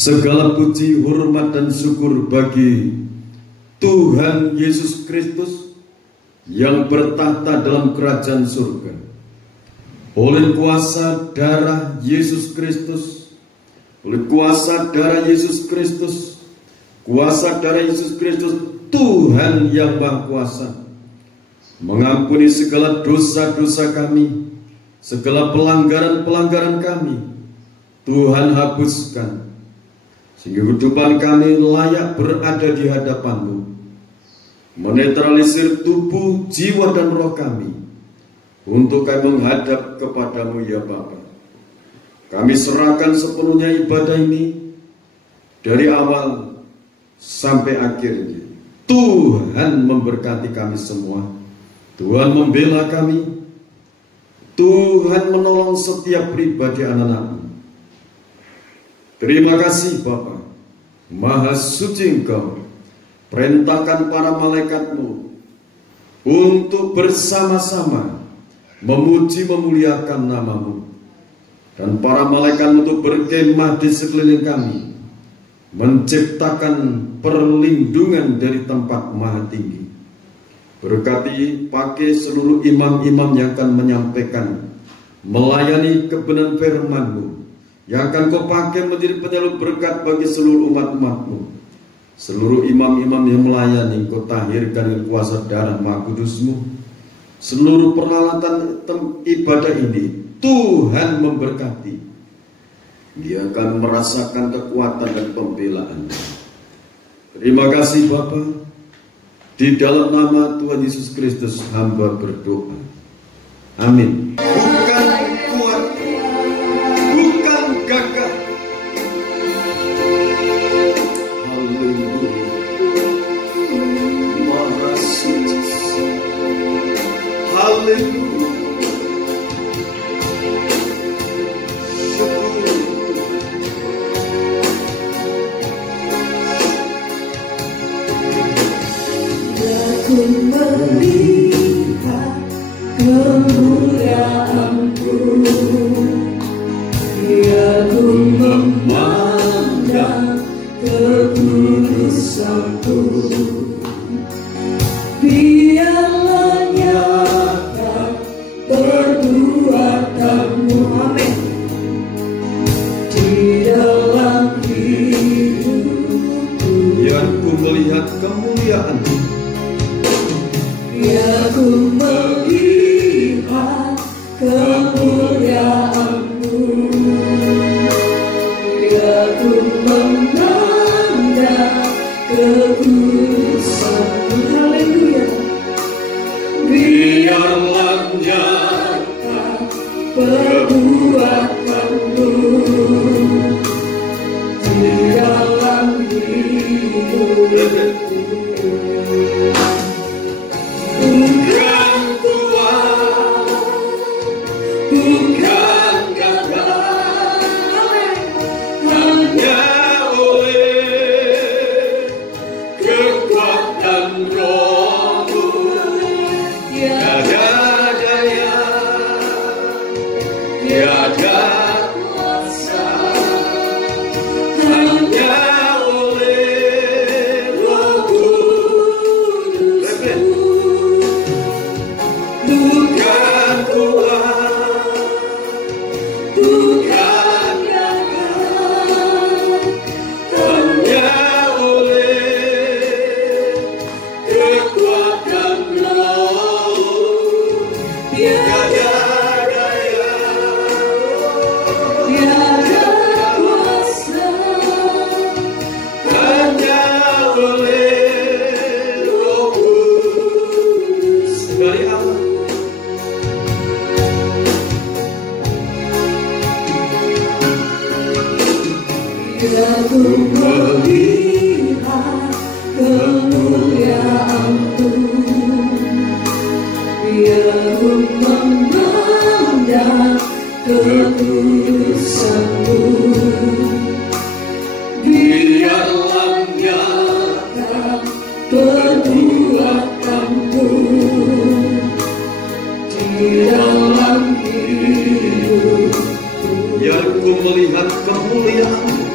Segala puji, hormat, dan syukur bagi Tuhan Yesus Kristus yang bertahta dalam kerajaan surga. Oleh kuasa darah Yesus Kristus, oleh kuasa darah Yesus Kristus, kuasa darah Yesus Kristus, Tuhan yang Maha Kuasa mengampuni segala dosa-dosa kami, segala pelanggaran-pelanggaran kami. Tuhan hapuskan, sehingga kehidupan kami layak berada di hadapan-Mu, menetralisir tubuh, jiwa, dan roh kami, untuk kami menghadap kepada-Mu ya Bapa. Kami serahkan sepenuhnya ibadah ini, dari awal sampai akhirnya. Tuhan memberkati kami semua, Tuhan membela kami, Tuhan menolong setiap pribadi anak-anak-Mu. Terima kasih Bapa, Maha Suci Engkau. Perintahkan para malaikat-Mu untuk bersama-sama memuji memuliakan nama-Mu, dan para malaikat untuk berkemah di sekeliling kami, menciptakan perlindungan dari tempat maha tinggi. Berkati pakai seluruh imam-imam yang akan menyampaikan, melayani kebenaran firman-Mu, yang akan Kau pakai menjadi penyalur berkat bagi seluruh umat-umat-Mu. Seluruh imam-imam yang melayani Kau tahirkan dengan kuasa darah Maha Kudus-Mu. Seluruh peralatan ibadah ini Tuhan memberkati. Dia akan merasakan kekuatan dan pembelaan. Terima kasih Bapa. Di dalam nama Tuhan Yesus Kristus hamba berdoa. Amin. Bukan kuat, bukan gagah. Haleluya. Maha suci. Haleluya. Aku melihat kemuliaan-Mu, aku memandang kekudusan-Mu. Biarlah nyata perbuatan-Mu, amin, di dalam hidupku. Yang ku melihat kemuliaan-Mu, aku melihat kemuliaan-Mu, aku memandang kekudusan-Mu. Haleluya. Biarlah nyata perbuatan-Mu di dalam hidupku. Bukan kuat, bukan gagah, hanya oleh kekuatan Roh-Mu. Tiada daya, tiada kuasa, hanya oleh Roh Kudus-Mu. Bukan kuat, bukan gagah, hanya oleh kekuatan Roh. Tiada daya, tiada kuasa, hanya oleh Roh Kudus dari Allah. Aku melihat kemuliaan-Mu, aku memandang kekudusan-Mu. Biarlah nyata perbuatan-Mu di dalam hidupku. Biar ku melihat kemuliaan-Mu,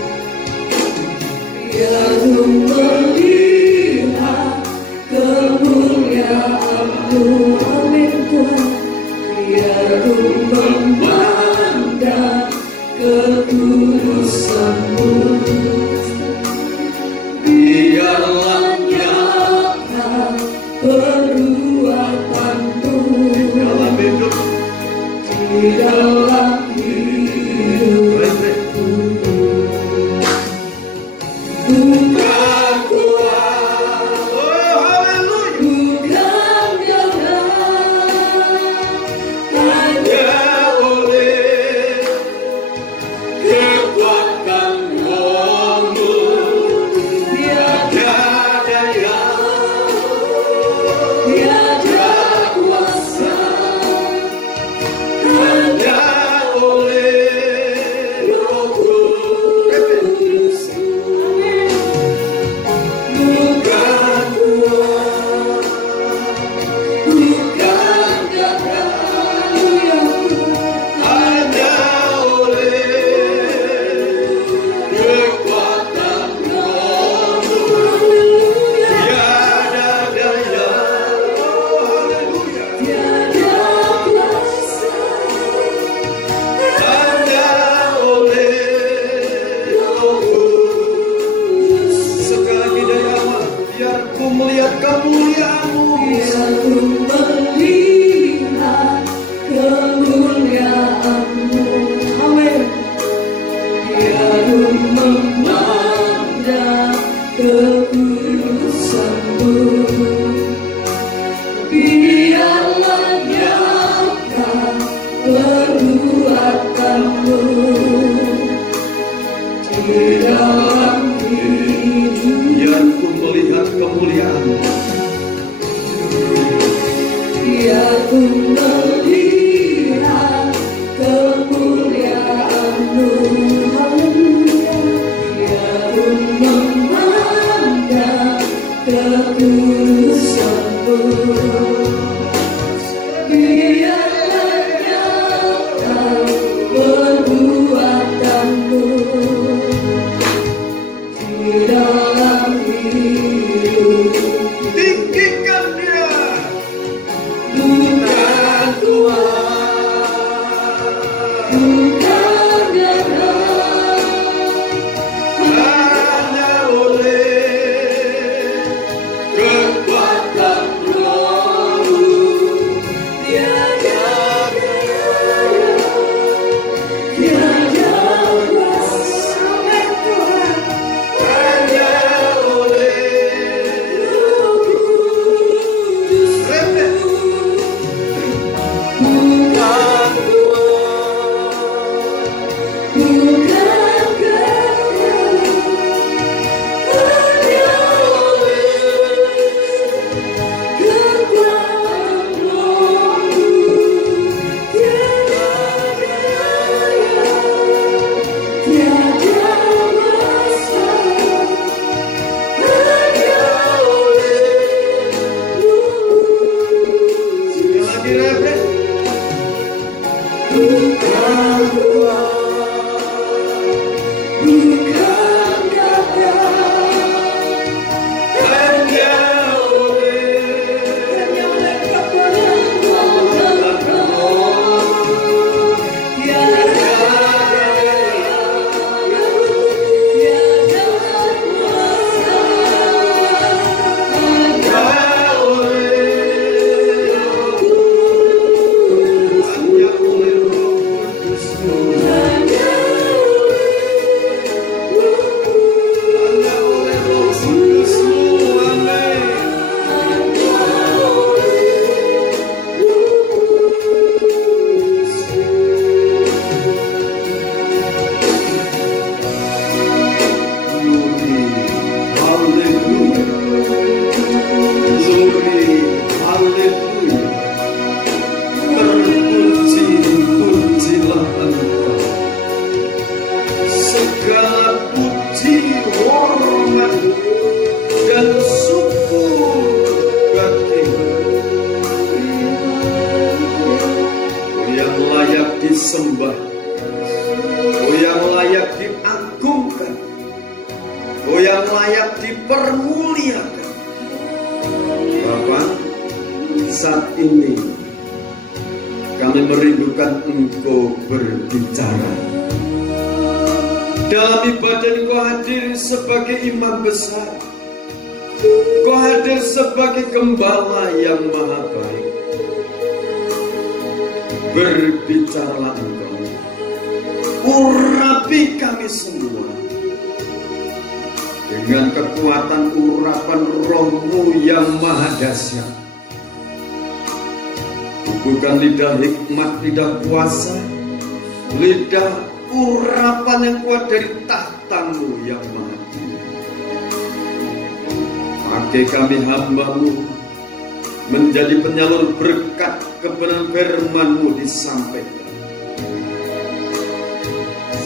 yang dipermuliakan. Bapak, saat ini kami merindukan Engkau berbicara. Dalam ibadah Engkau hadir sebagai imam besar. Engkau hadir sebagai gembala yang maha baik. Berbicaralah Engkau, urapi kami semua dengan kekuatan urapan Roh-Mu yang maha dahsyat. Bukan lidah hikmat, lidah kuasa, lidah urapan yang kuat dari tahta-Mu yang maha tinggi. Pakai kami hamba-Mu menjadi penyalur berkat kebenaran firman-Mu disampaikan.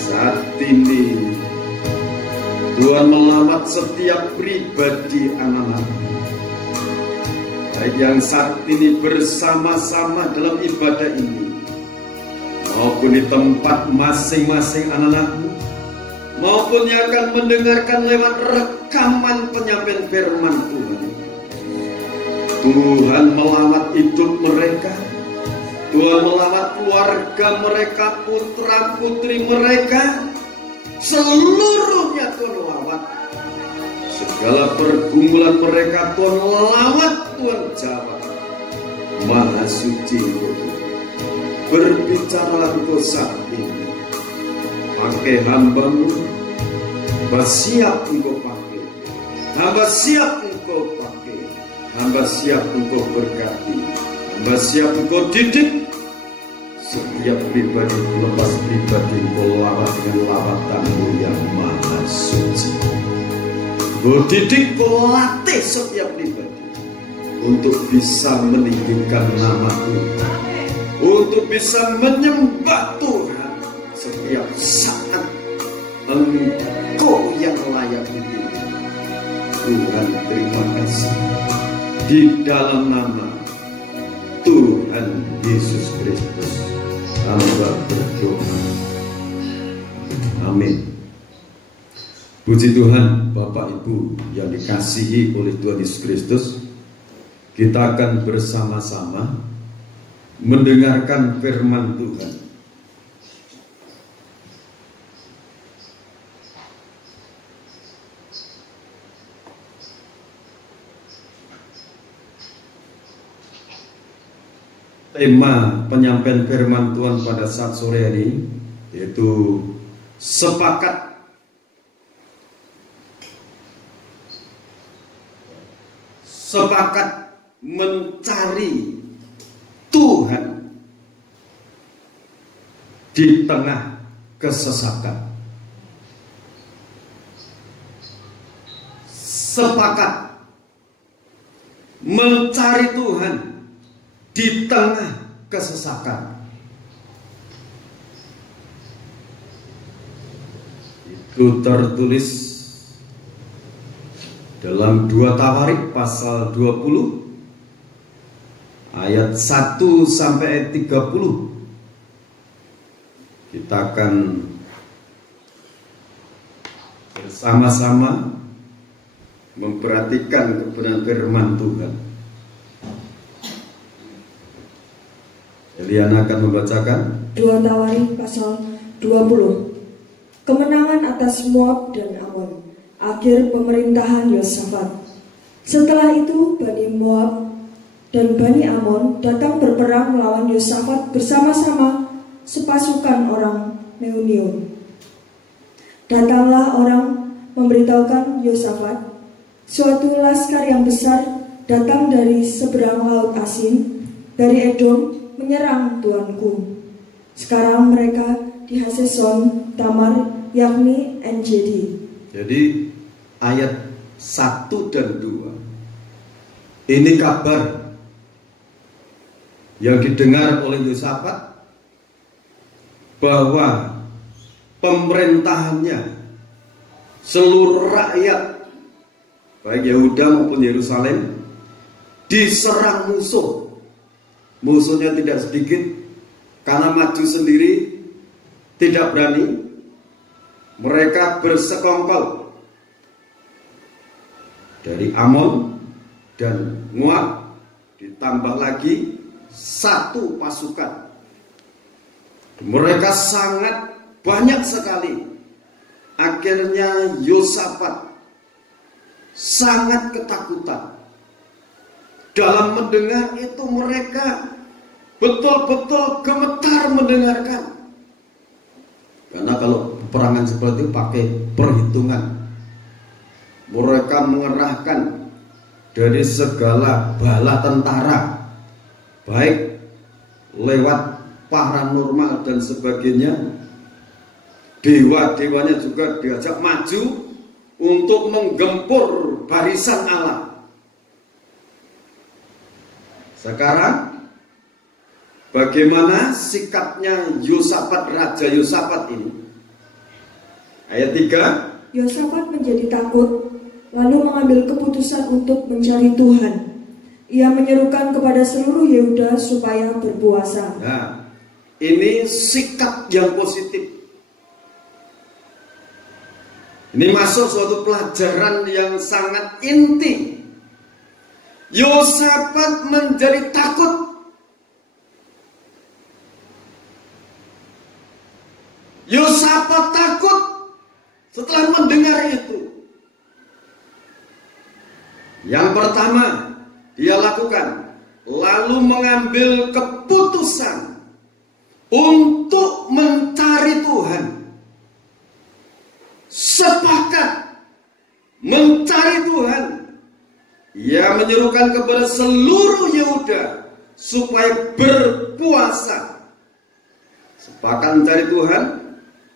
Saat ini Tuhan melawat setiap pribadi anak-anak, baik yang saat ini bersama-sama dalam ibadah ini, maupun di tempat masing-masing anak-anak-Mu, maupun yang akan mendengarkan lewat rekaman penyampaian firman Tuhan. Tuhan melawat hidup mereka, Tuhan melawat keluarga mereka, putra-putri mereka, seluruhnya Tuhan lawat. Segala pergumulan mereka Tuhan lawat, Tuhan jawab. Maha suci Engkau, berbicaralah Engkau saat ini. Pakai hamba-Mu, hamba siap Engkau pakai, hamba siap Engkau pakai, hamba siap Engkau berkati, hamba siap Engkau didik. Setiap pribadi lepas pribadi Engkau lawat dengan lawatan-Mu yang maha suci. Engkau didik, Engkau latih setiap pribadi untuk bisa meninggikan nama Tuhan, untuk bisa menyembah Tuhan setiap saat. Engkau yang layak dipuji. Tuhan, terima kasih. Di dalam nama Tuhan Yesus Kristus hamba berdoa. Amin. Puji Tuhan, Bapak Ibu yang dikasihi oleh Tuhan Yesus Kristus, kita akan bersama-sama mendengarkan firman Tuhan. Tema penyampaian firman Tuhan pada saat sore ini yaitu sepakat mencari Tuhan di tengah kesesatan. Sepakat mencari Tuhan di tengah kesesakan. Itu tertulis dalam 2 Tawarik pasal 20 ayat 1 sampai ayat 30. Kita akan bersama-sama memperhatikan kebenaran firman Tuhan. Eliana akan membacakan 2 Tawarik pasal 20. Kemenangan atas Moab dan Amon, akhir pemerintahan Yosafat. Setelah itu Bani Moab dan Bani Amon datang berperang melawan Yosafat bersama-sama sepasukan orang Meunium. Datanglah orang memberitahukan Yosafat, suatu laskar yang besar datang dari seberang laut Asin, dari Edom, menyerang tuanku. Sekarang mereka di Haseson Tamar, yakni NJD. Jadi ayat 1 dan 2 ini kabar yang didengar oleh Yosafat bahwa pemerintahannya, seluruh rakyat baik Yehuda maupun Yerusalem diserang musuh. Musuhnya tidak sedikit, karena maju sendiri tidak berani. Mereka bersekongkol dari Amon dan Moab, ditambah lagi satu pasukan. Mereka sangat banyak sekali. Akhirnya Yosafat sangat ketakutan. Dalam mendengar itu mereka betul-betul gemetar mendengarkan. Karena kalau peperangan seperti itu pakai perhitungan. Mereka mengerahkan dari segala bala tentara, baik lewat paranormal dan sebagainya. Dewa-dewanya juga diajak maju untuk menggempur barisan Allah. Sekarang bagaimana sikapnya Yosafat, Raja Yosafat ini? Ayat 3. Yosafat menjadi takut, lalu mengambil keputusan untuk mencari Tuhan. Ia menyerukan kepada seluruh Yehuda supaya berpuasa. Nah, ini sikap yang positif. Ini masuk suatu pelajaran yang sangat inti. Yosafat menjadi takut. Yosafat takut setelah mendengar itu. Yang pertama dia lakukan, lalu mengambil keputusan untuk mencari Tuhan. Sepakat mencari Tuhan. Ia menyerukan kepada seluruh Yehuda supaya berpuasa. Sepakat mencari Tuhan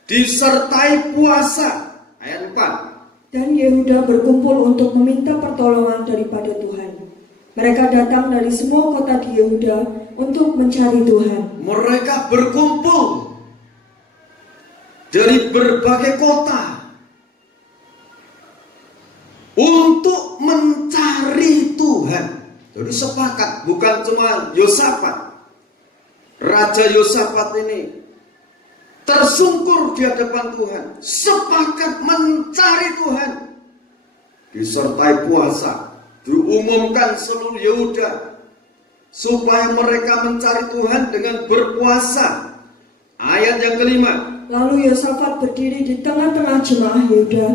disertai puasa. Ayat 4. Dan Yehuda berkumpul untuk meminta pertolongan daripada Tuhan. Mereka datang dari semua kota di Yehuda untuk mencari Tuhan. Mereka berkumpul dari berbagai kota untuk mencari Tuhan. Jadi sepakat, bukan cuma Yosafat. Raja Yosafat ini tersungkur di hadapan Tuhan, sepakat mencari Tuhan. Disertai puasa, diumumkan seluruh Yehuda supaya mereka mencari Tuhan dengan berpuasa. Ayat yang kelima. Lalu Yosafat berdiri di tengah-tengah jemaah Yehuda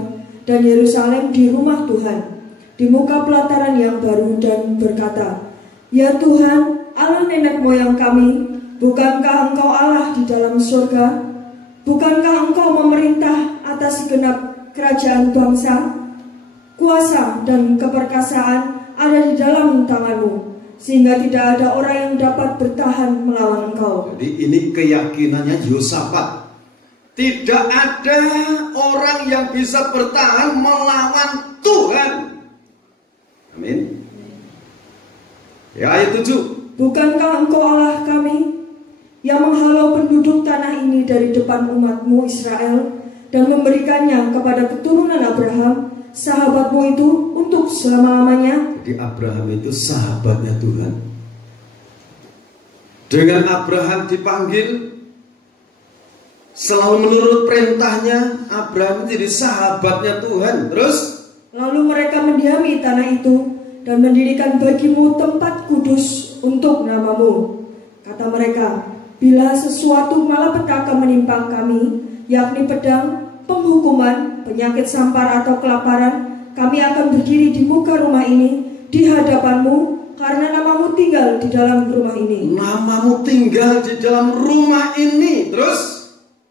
dan Yerusalem di rumah Tuhan, di muka pelataran yang baru, dan berkata, Ya Tuhan, Allah nenek moyang kami, bukankah Engkau Allah di dalam surga? Bukankah Engkau memerintah atas segenap kerajaan bangsa? Kuasa dan keperkasaan ada di dalam tangan-Mu, sehingga tidak ada orang yang dapat bertahan melawan Engkau. Jadi ini keyakinannya Yosafat. Tidak ada orang yang bisa bertahan melawan Tuhan. Amin. Ya, ayat 7. Bukankah Engkau Allah kami yang menghalau penduduk tanah ini dari depan umat-Mu Israel dan memberikannya kepada keturunan Abraham, sahabat-Mu itu, untuk selama-lamanya? Jadi Abraham itu sahabatnya Tuhan. Dengan Abraham dipanggil, selalu menurut perintahnya, Abraham jadi sahabatnya Tuhan. Terus? Lalu mereka mendiami tanah itu dan mendirikan bagi-Mu tempat kudus untuk nama-Mu. Kata mereka, bila sesuatu malapetaka menimpa kami, yakni pedang, penghukuman, penyakit sampar atau kelaparan, kami akan berdiri di muka rumah ini di hadapan-Mu, karena nama-Mu tinggal di dalam rumah ini. Nama-Mu tinggal di dalam rumah ini. Terus?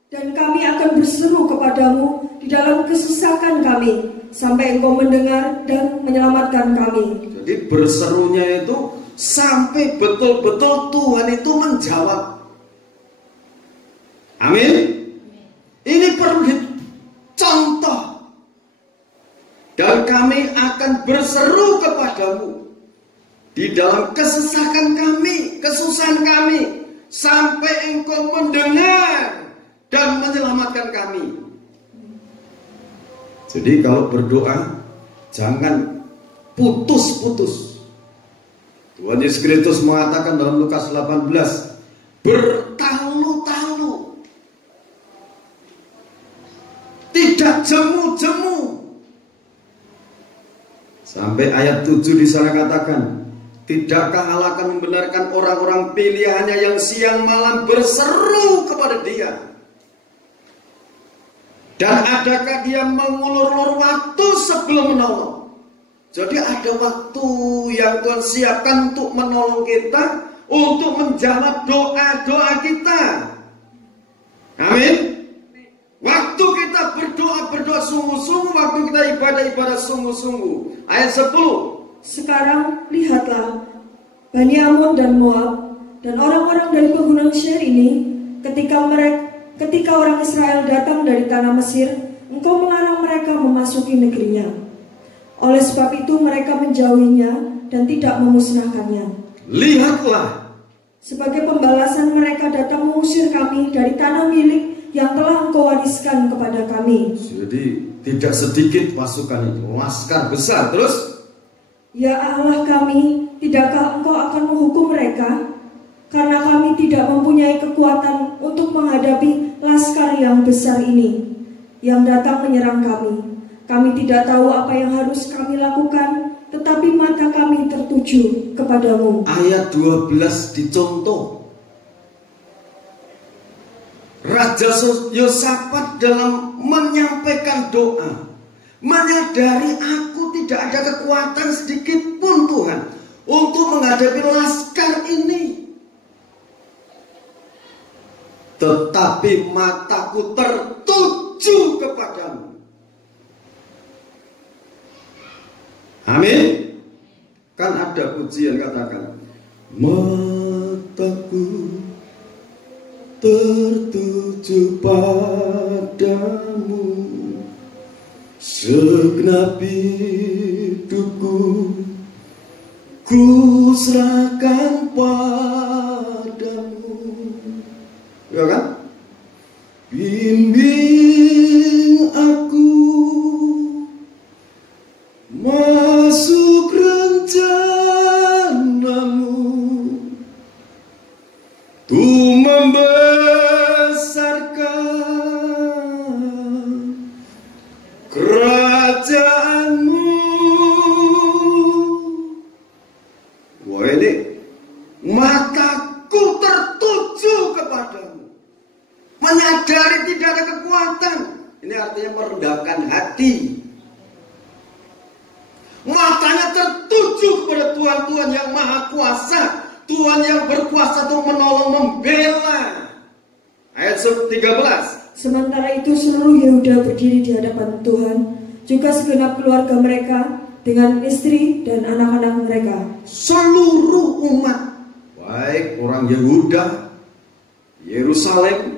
Dan kami akan berseru kepadamu di dalam kesesakan kami, sampai Engkau mendengar dan menyelamatkan kami. Jadi berserunya itu sampai betul-betul Tuhan itu menjawab. Amin. Ini perlu dicontoh. Dan kami akan berseru kepadamu di dalam kesesakan kami, kesusahan kami, sampai Engkau mendengar dan menyelamatkan kami. Jadi kalau berdoa jangan putus-putus. Tuhan Yesus Kristus mengatakan dalam Lukas 18, bertalu-talu, tidak jemu-jemu, Sampai ayat 7 di sana katakan, tidakkah Allah akan membenarkan orang-orang pilihannya yang siang malam berseru kepada Dia? Dan adakah Dia mengulur-ulur waktu sebelum menolong? Jadi ada waktu yang Tuhan siapkan untuk menolong kita, untuk menjawab doa-doa kita. Amin. Waktu kita berdoa sungguh-sungguh, waktu kita ibadah sungguh-sungguh. Ayat 10. Sekarang lihatlah, Bani Amun dan Moab dan orang-orang dari pegunungan Seir ini, ketika orang Israel datang dari tanah Mesir, engkau melarang mereka memasuki negerinya. Oleh sebab itu mereka menjauhinya dan tidak memusnahkannya. Lihatlah, sebagai pembalasan mereka datang mengusir kami dari tanah milik yang telah engkau wariskan kepada kami. Jadi tidak sedikit pasukan itu, laskar besar. Terus, ya Allah kami, tidakkah engkau akan menghukum mereka? Karena kami tidak mempunyai kekuatan untuk menghadapi laskar yang besar ini yang datang menyerang kami. Kami tidak tahu apa yang harus kami lakukan, tetapi mata kami tertuju kepadamu. Ayat 12 dicontoh. Raja Yosafat dalam menyampaikan doa, menyadari aku tidak ada kekuatan sedikit pun Tuhan untuk menghadapi laskar ini. Tetapi mataku tertuju kepadamu. Amin. Kan ada pujian katakan, mataku tertuju padamu, segenap hidupku ku serahkan padamu. Ya kan? Bimbing aku masuk rencanamu, tuh membesarkan kerajaanmu. Wah, ini mataku tertuju kepadamu, menyadari tidak ada kekuatan. Ini artinya merendahkan hati. Matanya tertuju kepada Tuhan yang Maha Kuasa, Tuhan yang berkuasa untuk menolong, membela. Ayat 13. Sementara itu seluruh Yehuda berdiri di hadapan Tuhan, juga segenap keluarga mereka dengan istri dan anak-anak mereka. Seluruh umat, baik orang Yehuda, Yerusalem,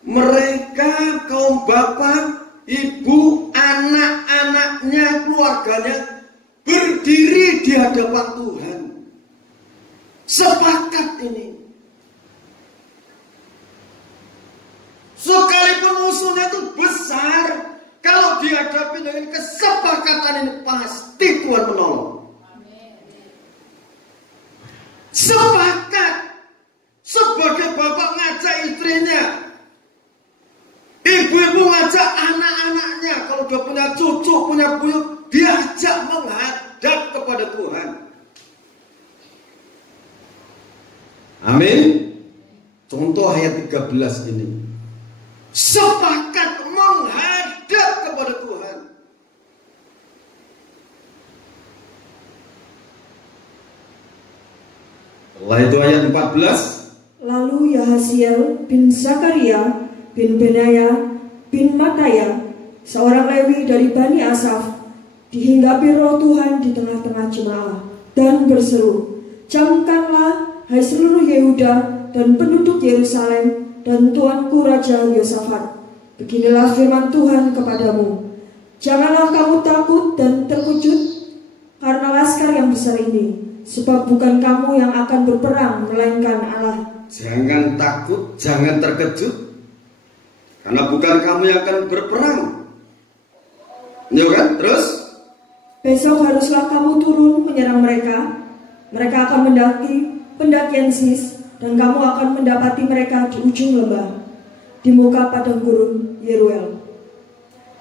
mereka kaum bapak, ibu, anak-anaknya, keluarganya berdiri di hadapan Tuhan. Sepakat ini. Sekalipun musuhnya itu besar, kalau dihadapi dengan kesepakatan ini pasti Tuhan menolong. Sepakat. Sebagai bapak ngajak istrinya, ibu-ibu ngajak anak-anaknya, kalau dia punya cucu, punya buyut, diajak menghadap kepada Tuhan. Amin. Contoh ayat 13 ini. Sepakat menghadap kepada Tuhan. Setelah itu ayat 14. Lalu Yahasiel bin Zakaria bin Benaya bin Mataya, seorang Lewi dari Bani Asaf, dihinggapi roh Tuhan di tengah-tengah jemaah dan berseru, camkanlah hai seluruh Yehuda dan penduduk Yerusalem dan tuanku Raja Yosafat, beginilah firman Tuhan kepadamu, janganlah kamu takut dan terkejut karena laskar yang besar ini, sebab bukan kamu yang akan berperang, melainkan Allah. Jangan takut, jangan terkejut, karena bukan kamu yang akan berperang. Ya kan? Terus? Besok haruslah kamu turun menyerang mereka. Mereka akan mendaki pendakian Sis, dan kamu akan mendapati mereka di ujung lembah, di muka padang gurun Yeruel.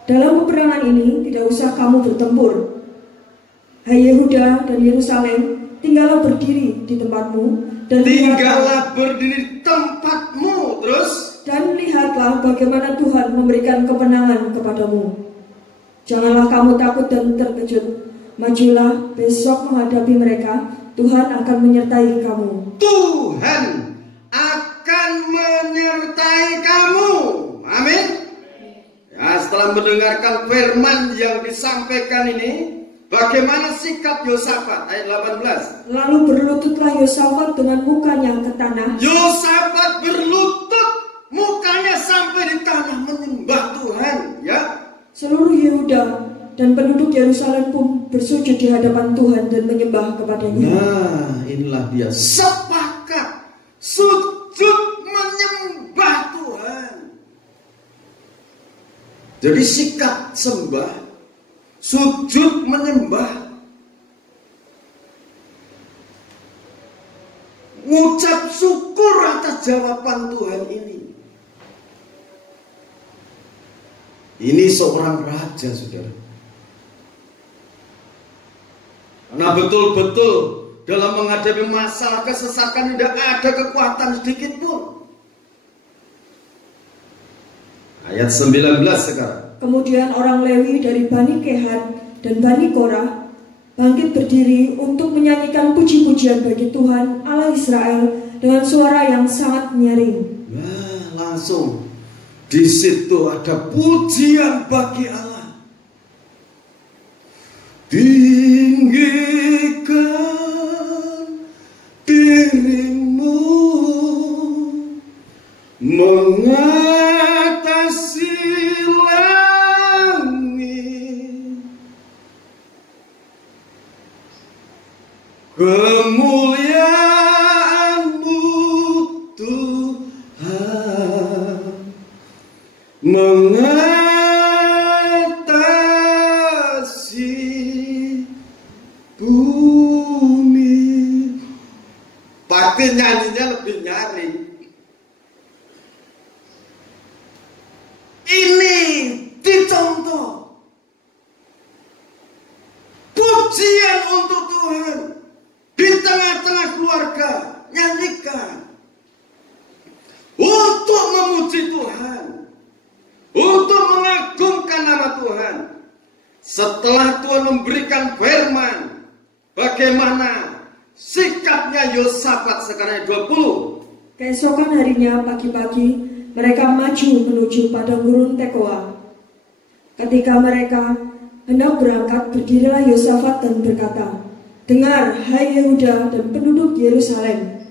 Dalam peperangan ini tidak usah kamu bertempur. Hai Yehuda dan Yerusalem, tinggallah berdiri di tempatmu dan terus dan lihatlah bagaimana Tuhan memberikan kemenangan kepadamu. Janganlah kamu takut dan terkejut. Majulah, besok menghadapi mereka. Tuhan akan menyertai kamu. Tuhan akan menyertai kamu. Amin. Ya, setelah mendengarkan firman yang disampaikan ini, bagaimana sikap Yosafat? Ayat 18. Lalu berlututlah Yosafat dengan mukanya ke tanah. Yosafat berlutut, mukanya sampai di tanah menyembah Tuhan. Ya. Seluruh Yehuda dan penduduk Yerusalem pun bersujud di hadapan Tuhan dan menyembah kepadanya. Nah, inilah dia sepakat sujud menyembah Tuhan. Jadi sikap sembah, sujud menyembah, ngucap syukur atas jawaban Tuhan ini. Ini seorang raja, saudara. Karena betul-betul dalam menghadapi masalah kesesakan tidak ada kekuatan sedikit pun. Ayat 19 sekarang. Kemudian orang Lewi dari Bani Kehat dan Bani Korah bangkit berdiri untuk menyanyikan puji-pujian bagi Tuhan Allah Israel dengan suara yang sangat nyaring. Nah, langsung di situ ada pujian bagi Allah. Tinggikan dirimu mengatasi langit, kemuliaan-Mu Tuhan mengatasi bumi. Pasti nyanyinya lebih nyaring. Ini dicontoh pujian untuk Tuhan di tengah-tengah keluarga, nyanyikan untuk memuji Tuhan, untuk mengagungkan nama Tuhan. Setelah Tuhan memberikan firman, bagaimana sikapnya Yosafat sekarang 20. Keesokan harinya pagi-pagi mereka maju menuju padang gurun Tekoa. Ketika mereka hendak berangkat, berdirilah Yosafat dan berkata, "Dengar, hai Yehuda dan penduduk Yerusalem,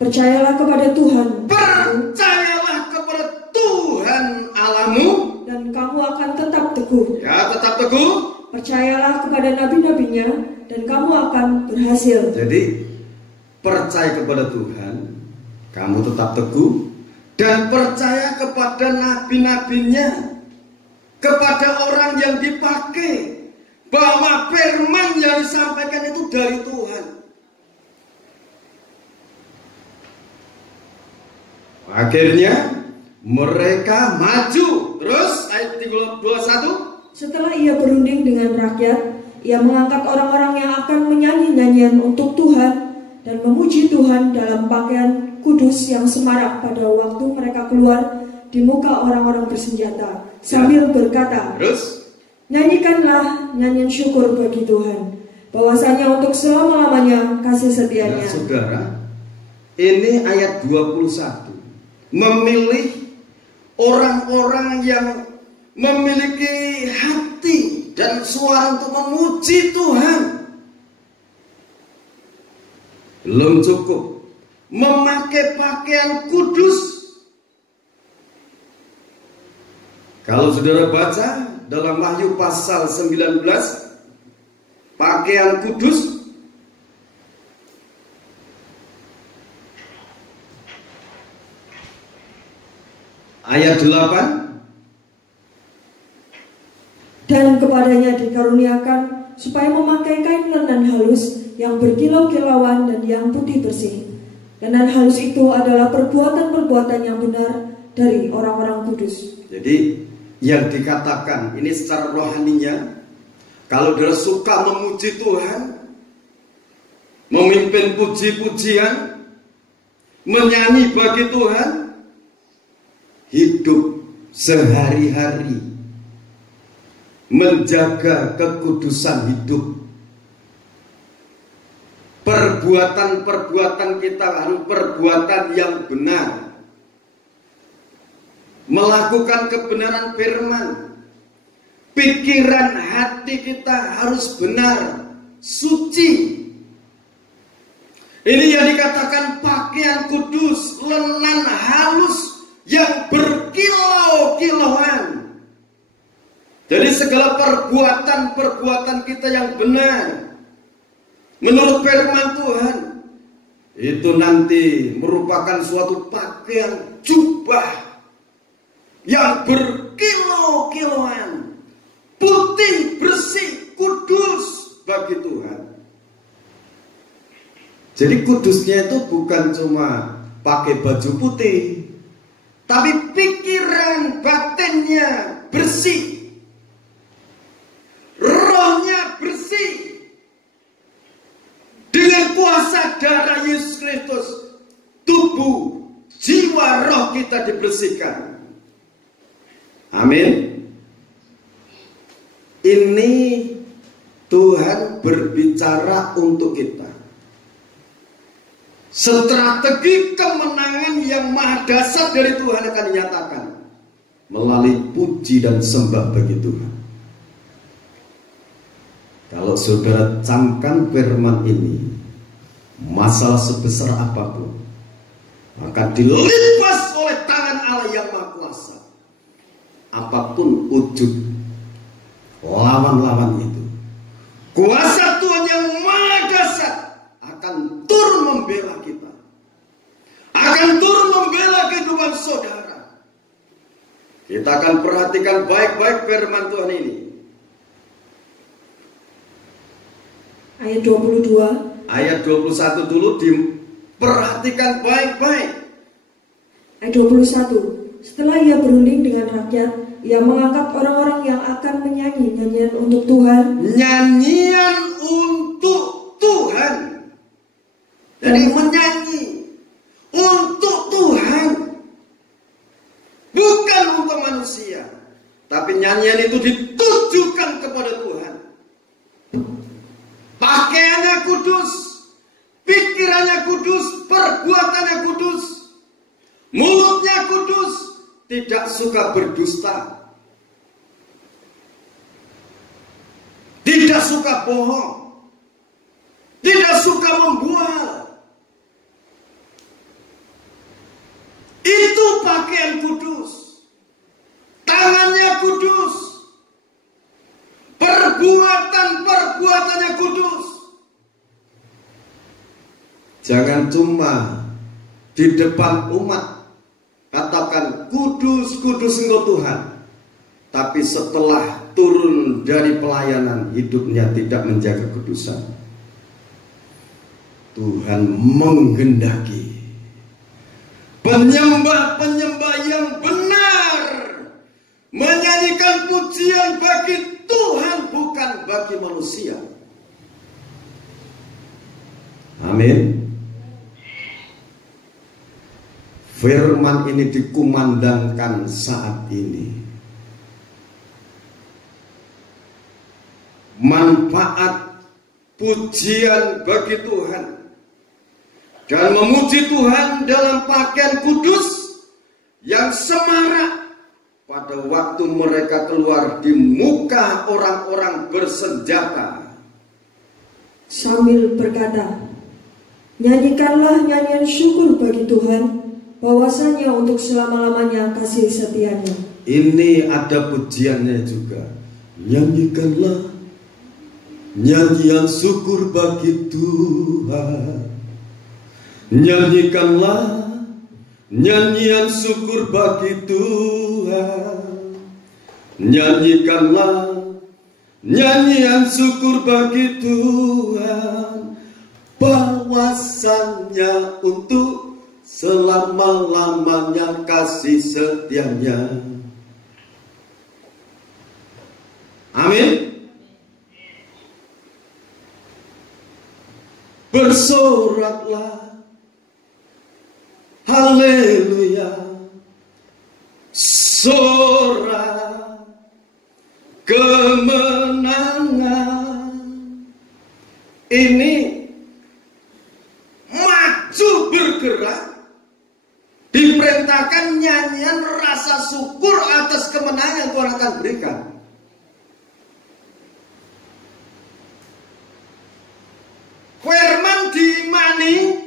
percayalah kepada Tuhan. Percayalah kepada Tuhan Allahmu, dan kamu akan tetap teguh. Ya, tetap teguh. Percayalah kepada nabi-nabinya, dan kamu akan berhasil." Jadi percaya kepada Tuhan, kamu tetap teguh, dan percaya kepada nabi-nabinya, kepada orang yang dipakai, bahwa firman yang disampaikan itu dari Tuhan. Akhirnya mereka maju. Terus ayat 21. Setelah ia berunding dengan rakyat, ia mengangkat orang-orang yang akan menyanyi nyanyian untuk Tuhan dan memuji Tuhan dalam pakaian kudus yang semarak pada waktu mereka keluar di muka orang-orang bersenjata, sambil berkata, Terus, "Nyanyikanlah nyanyian syukur bagi Tuhan, bahwasanya untuk selama-lamanya kasih setianya." ya, saudara, ini ayat 21 memilih orang-orang yang memiliki hati dan suara untuk memuji Tuhan. Belum cukup memakai pakaian kudus. Kalau saudara baca dalam Wahyu pasal 19, pakaian kudus, ayat 8, dan kepadanya dikaruniakan supaya memakai kain lenan halus yang berkilau-kilauan dan yang putih bersih. Lenan halus itu adalah perbuatan-perbuatan yang benar dari orang-orang kudus. Jadi yang dikatakan ini secara rohaninya, Kalau dia suka memuji Tuhan, memimpin puji-pujian, menyanyi bagi Tuhan, hidup sehari-hari menjaga kekudusan hidup. Perbuatan-perbuatan kita harus perbuatan yang benar, melakukan kebenaran firman. Pikiran hati kita harus benar, suci. Ini yang dikatakan pakaian kudus, lenan halus yang berkilau-kilauan. Jadi segala perbuatan-perbuatan kita yang benar menurut firman Tuhan, itu nanti merupakan suatu pakaian jubah yang berkilau-kilauan, putih, bersih, kudus bagi Tuhan. Jadi kudusnya itu bukan cuma pakai baju putih, tapi pikiran batinnya bersih, rohnya bersih. Dengan kuasa darah Yesus Kristus, tubuh, jiwa, roh kita dibersihkan. Amin. Ini Tuhan berbicara untuk kita. Strategi kemenangan yang maha dasar dari Tuhan akan dinyatakan melalui puji dan sembah bagi Tuhan. Kalau saudara camkan firman ini, masalah sebesar apapun akan dilepas oleh tangan Allah yang maha kuasa. Apapun wujud lawan-lawan itu, kuasa Tuhan yang maha dasar akan turun membela kita, akan turun membela kehidupan saudara. Kita akan perhatikan baik-baik firman Tuhan ini. Ayat 22. Ayat 21 dulu diperhatikan baik-baik. Ayat 21. Setelah ia berunding dengan rakyat, ia mengangkat orang-orang yang akan menyanyi nyanyian untuk Tuhan. Nyanyian untuk Tuhan. Jadi menyanyi untuk Tuhan, bukan untuk manusia. Tapi nyanyian itu ditujukan kepada Tuhan. Pakaiannya kudus, pikirannya kudus, perbuatannya kudus, mulutnya kudus, tidak suka berdusta, tidak suka bohong, tidak suka membual. Itu pakaian kudus, tangannya kudus, perbuatannya kudus. Jangan cuma di depan umat katakan kudus, kudus engkau Tuhan, tapi setelah turun dari pelayanan hidupnya tidak menjaga kudusan. Tuhan menghendaki penyembah-penyembah yang benar, menyanyikan pujian bagi Tuhan, bukan bagi manusia. Amin. Firman ini dikumandangkan saat ini. Manfaat pujian bagi Tuhan dan memuji Tuhan dalam pakaian kudus yang semarak pada waktu mereka keluar di muka orang-orang bersenjata, sambil berkata, nyanyikanlah nyanyian syukur bagi Tuhan, bahwasanya untuk selama-lamanya kasih setianya. Ini ada pujiannya juga. Nyanyikanlah nyanyian syukur bagi Tuhan. Nyanyikanlah nyanyian syukur bagi Tuhan. Nyanyikanlah nyanyian syukur bagi Tuhan, bahwasanya untuk selama-lamanya kasih setianya. Amin. bersoraklah, haleluya, sorak kemenangan. Ini maju bergerak, diperintahkan nyanyian rasa syukur atas kemenangan yang Tuhan akan berikan. Firman diimani,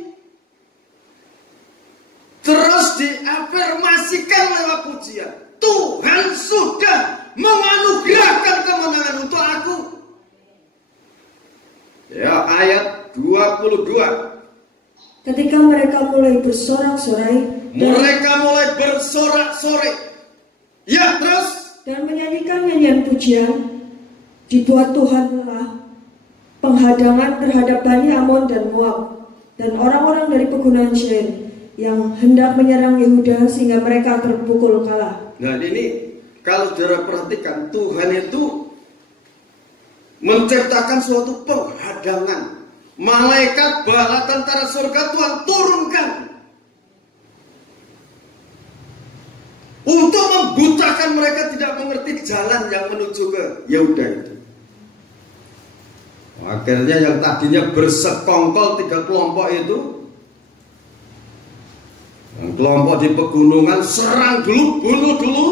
terus diafirmasikan lewat pujian. Tuhan sudah menganugerahkan kemenangan untuk aku. Ya, ayat 22. Ketika mereka mulai bersorak-sorai, ya, terus dan menyanyikan nyanyian pujian, dibuat Tuhanlah penghadangan terhadap Bani Amon dan Moab dan orang-orang dari pegunungan Seir yang hendak menyerang Yehuda sehingga mereka terpukul kalah. Nah, ini kalau saudara perhatikan, Tuhan itu menciptakan suatu penghadangan. Malaikat bala tentara surga Tuhan turunkan untuk membutakan mereka tidak mengerti jalan yang menuju ke Yehuda itu. Akhirnya yang tadinya bersekongkol 3 kelompok itu, yang kelompok di pegunungan serang dulu, bunuh dulu.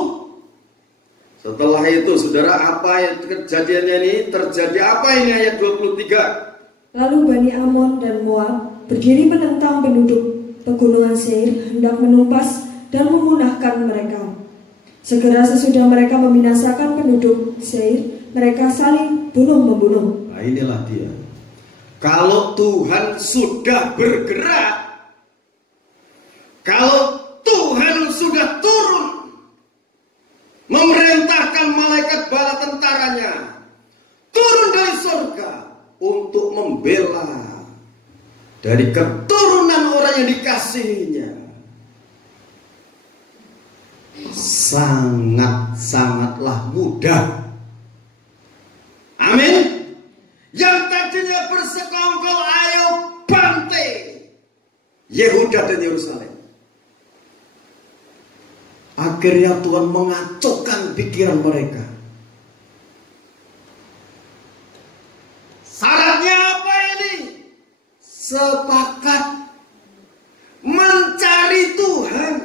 Setelah itu, saudara, apa yang kejadiannya ini? Terjadi apa ini ayat 23? Lalu Bani Amon dan Moab berdiri menentang penduduk pegunungan Seir, hendak menumpas dan memunahkan mereka. Segera sesudah mereka membinasakan penduduk Seir, mereka saling bunuh-membunuh. Nah, inilah dia. Kalau Tuhan sudah bergerak, kalau Tuhan sudah turun memerintahkan malaikat bala tentaranya turun dari surga untuk membela dari keturunan orang yang dikasihinya, sangat-sangatlah mudah. Amin. Yang tadinya bersekongkol, ayo bantai Yehuda dan Yerusalem. Akhirnya Tuhan mengacaukan pikiran mereka. Syaratnya apa ini? Sepakat mencari Tuhan.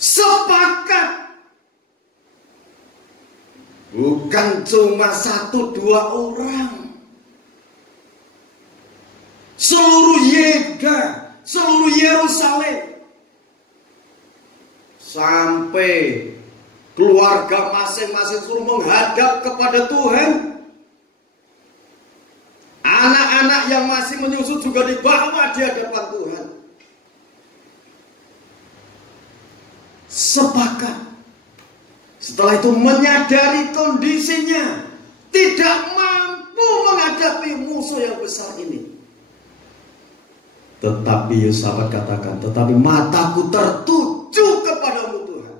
Sepakat. Bukan cuma 1-2 orang. Seluruh Yehuda, seluruh Yerusalem, sampai keluarga masing-masing suruh menghadap kepada Tuhan. Anak-anak yang masih menyusut juga dibawa di hadapan Tuhan. Sepakat. Setelah itu menyadari kondisinya tidak mampu menghadapi musuh yang besar ini. Tetapi Yosafat katakan, tetapi mataku tertuju kepadamu Tuhan.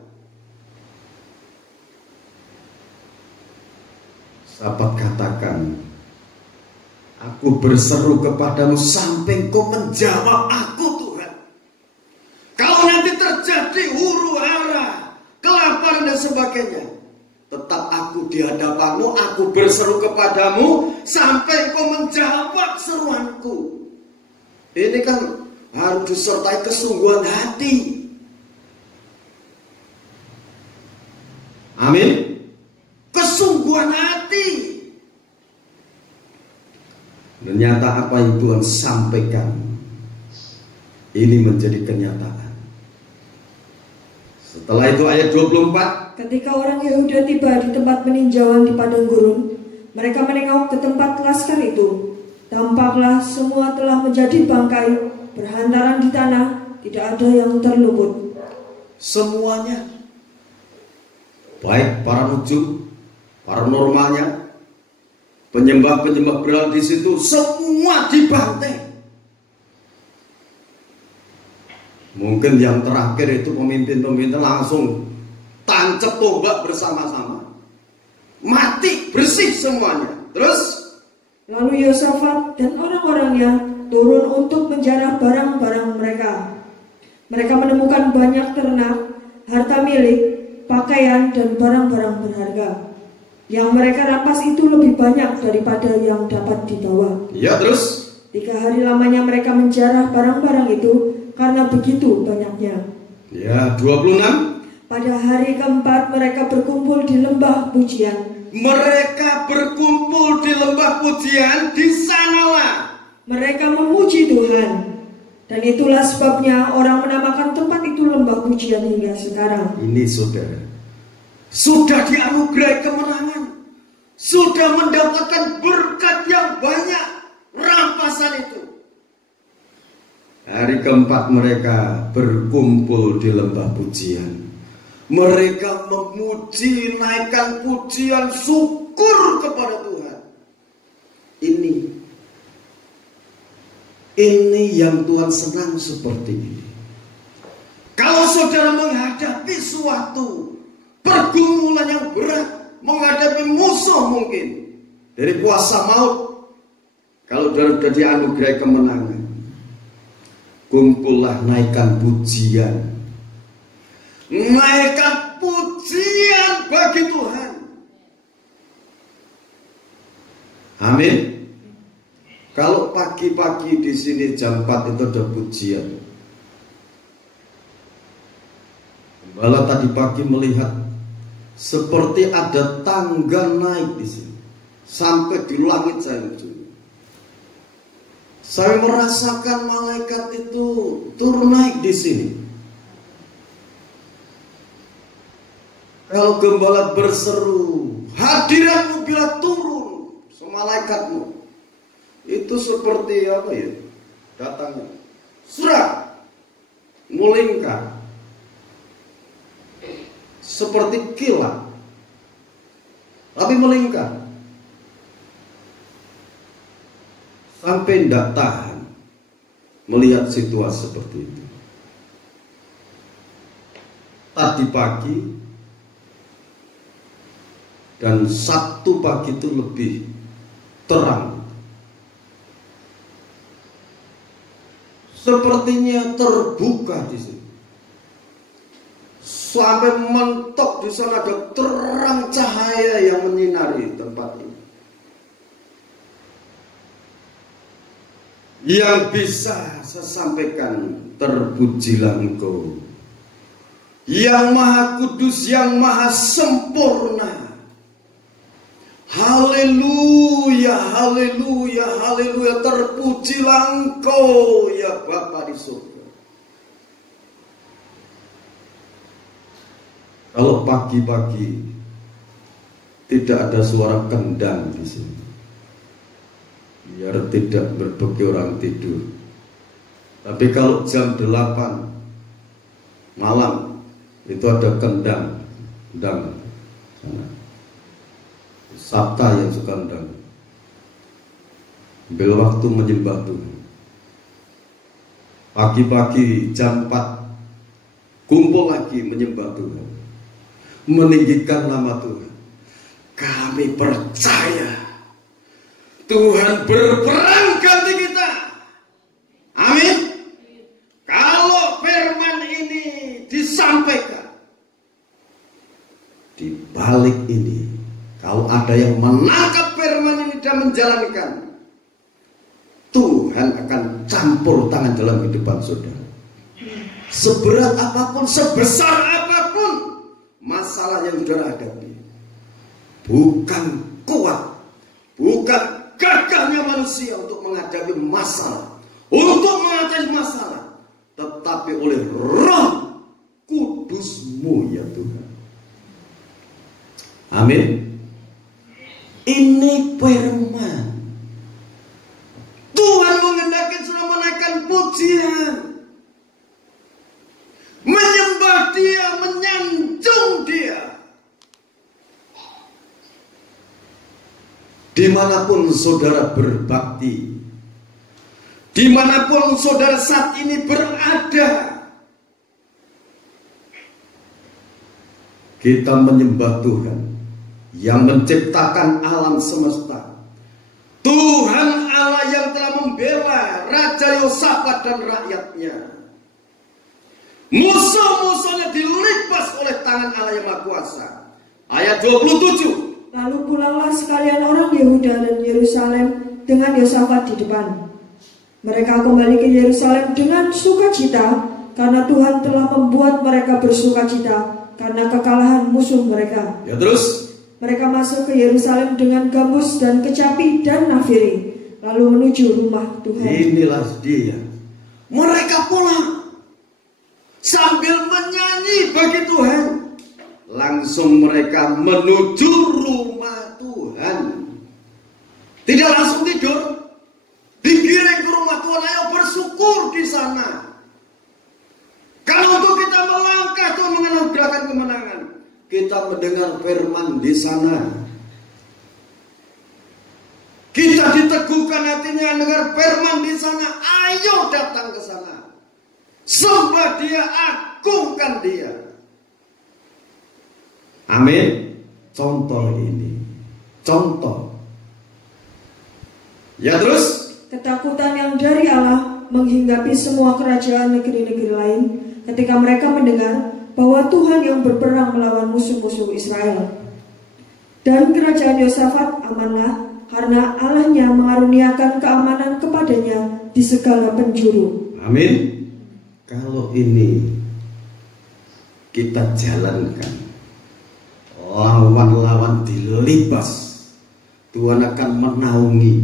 Yosafat katakan, aku berseru kepadamu sampai kau menjawab aku Tuhan. Kalau nanti terjadi huru hara, kelaparan dan sebagainya, tetap aku di hadapanmu, aku berseru kepadamu sampai kau menjawab seruanku. Ini kan harus disertai kesungguhan hati. Amin. Kesungguhan hati. Ternyata apa yang Tuhan sampaikan ini menjadi kenyataan. Setelah itu ayat 24. Ketika orang Yehuda tiba di tempat peninjauan di padang gurun, mereka menengok ke tempat laskar itu. Tampaklah semua telah menjadi bangkai, berhantaran di tanah, tidak ada yang terluput. Semuanya, baik para nujum, para normalnya, penyembah-penyembah berhala di situ, semua dibantai. Mungkin yang terakhir itu pemimpin-pemimpin langsung tancap tombak bersama-sama, mati bersih semuanya. Terus Lalu Yosafat dan orang-orangnya turun untuk menjarah barang-barang mereka. Mereka menemukan banyak ternak, harta milik, pakaian, dan barang-barang berharga. Yang mereka rampas itu lebih banyak daripada yang dapat dibawa. Ya, terus? 3 hari lamanya mereka menjarah barang-barang itu karena begitu banyaknya. Ya, 26. Pada hari keempat mereka berkumpul di lembah pujian. Mereka berkumpul di lembah pujian, di sanalah mereka memuji Tuhan. Dan itulah sebabnya orang menamakan tempat itu lembah pujian hingga sekarang. Ini saudara, sudah dianugerahi kemenangan, sudah mendapatkan berkat yang banyak, rampasan itu. Hari keempat mereka berkumpul di lembah pujian. Mereka memuji, naikkan pujian syukur kepada Tuhan. Ini yang Tuhan senang seperti ini. Kalau saudara menghadapi suatu pergumulan yang berat, menghadapi musuh mungkin dari kuasa maut, kalau saudara dianugerahi kemenangan, kumpullah, naikkan pujian. Naikkan pujian bagi Tuhan. Amin. Kalau pagi-pagi di sini jam 4 itu ada pujian. Gembala tadi pagi melihat seperti ada tangga naik di sini sampai di langit saya. Saya merasakan malaikat itu turun naik di sini. Kalau gembala berseru, hadiratmu bila turun, semalaikatmu, itu seperti apa ya? Datangnya surat melingkar seperti kilat, tapi melingkar sampai tidak tahan melihat situasi seperti itu. Tadi pagi dan Sabtu pagi itu lebih terang. Sepertinya terbuka di sini. Sampai mentok di sana ada terang cahaya yang menyinari tempat ini. Yang bisa saya sampaikan, terpujilah Engkau yang Maha Kudus, yang Maha Sempurna. Haleluya, haleluya, haleluya. Terpujilah Engkau ya Bapa di surga. Kalau pagi-pagi tidak ada suara kendang di sini, biar tidak berbagi orang tidur. Tapi kalau jam 8 malam itu ada kendang sana. Sabta yang suka undang, ambil waktu menyembah Tuhan. Pagi-pagi jam 4 kumpul lagi menyembah Tuhan, meninggikan nama Tuhan. Kami percaya Tuhan berperang ganti kita. Amin. Kalau firman ini disampaikan, di balik ini, kalau ada yang menangkap firman ini dan menjalankan, Tuhan akan campur tangan dalam kehidupan saudara. Seberat apapun, sebesar apapun masalah yang saudara hadapi, bukan kuat, bukan gagahnya manusia untuk menghadapi masalah, tetapi oleh Roh Kudus-Mu ya Tuhan. Amin. Ini firman Tuhan mengendaki sudah menaikkan pujian, menyembah Dia, menyanjung Dia. Dimanapun saudara berbakti, dimanapun saudara saat ini berada, kita menyembah Tuhan yang menciptakan alam semesta, Tuhan Allah yang telah membela Raja Yosafat dan rakyatnya. Musuh-musuhnya dilimpas oleh tangan Allah yang Maha Kuasa. Ayat 27. Lalu pulanglah sekalian orang Yehuda dan Yerusalem dengan Yosafat di depan. Mereka kembali ke Yerusalem dengan sukacita, karena Tuhan telah membuat mereka bersukacita karena kekalahan musuh mereka. Ya terus. Mereka masuk ke Yerusalem dengan gambus dan kecapi dan nafiri, lalu menuju rumah Tuhan. Inilah dia. Mereka pulang sambil menyanyi bagi Tuhan. Langsung mereka menuju rumah Tuhan. Tidak langsung tidur. Digiring ke rumah Tuhan. Ayo bersyukur di sana. Kalau untuk kita melangkah Tuhan menganugerahkan kemenangan, kita mendengar firman di sana. Kita diteguhkan hatinya dengar firman di sana. Ayo datang ke sana. Sembah dia, agungkan dia. Amin. Contoh ini. Contoh. Ya terus. Ketakutan yang dari Allah menghinggapi semua kerajaan negeri-negeri lain ketika mereka mendengar bahwa Tuhan yang berperang melawan musuh-musuh Israel. Dan kerajaan Yosafat amanlah karena Allahnya mengaruniakan keamanan kepadanya di segala penjuru. Amin. Kalau ini kita jalankan, lawan-lawan dilibas, Tuhan akan menaungi,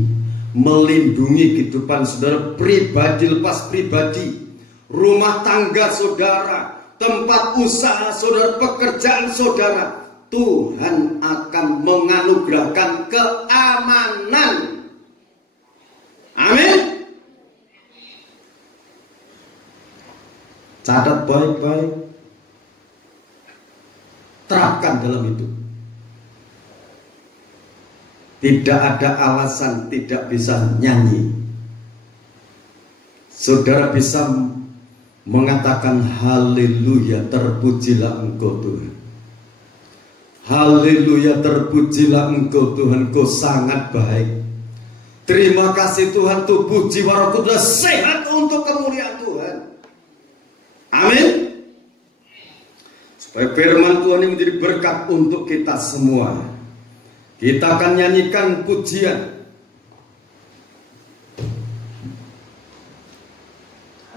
melindungi kehidupan saudara pribadi lepas pribadi, rumah tangga saudara, tempat usaha saudara, pekerjaan saudara. Tuhan akan menganugerahkan keamanan. Amin. Catat baik-baik, terapkan dalam hidup. Tidak ada alasan tidak bisa nyanyi. Saudara bisa mengatakan haleluya, terpujilah Engkau Tuhan. Haleluya, terpujilah Engkau Tuhan, Engkau sangat baik. Terima kasih Tuhan, tubuh jiwa roh kudus sehat untuk kemuliaan Tuhan. Amin. Supaya firman Tuhan ini menjadi berkat untuk kita semua. Kita akan nyanyikan pujian.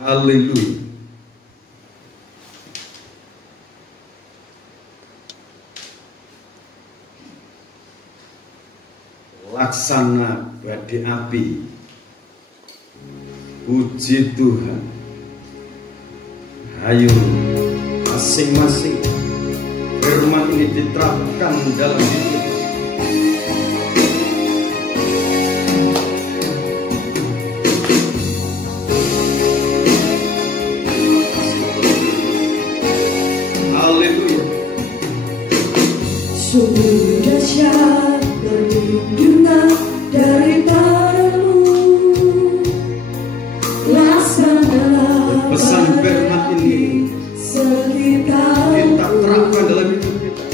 Haleluya. Laksana badai api. Puji Tuhan. Ayo masing-masing firman ini diterapkan dalam hidup. Haleluya. Sungguh dahsyat perlindungan daripadamu, laksanalah Pesan firman ini sekitar kita terapkan dalam hidup kita.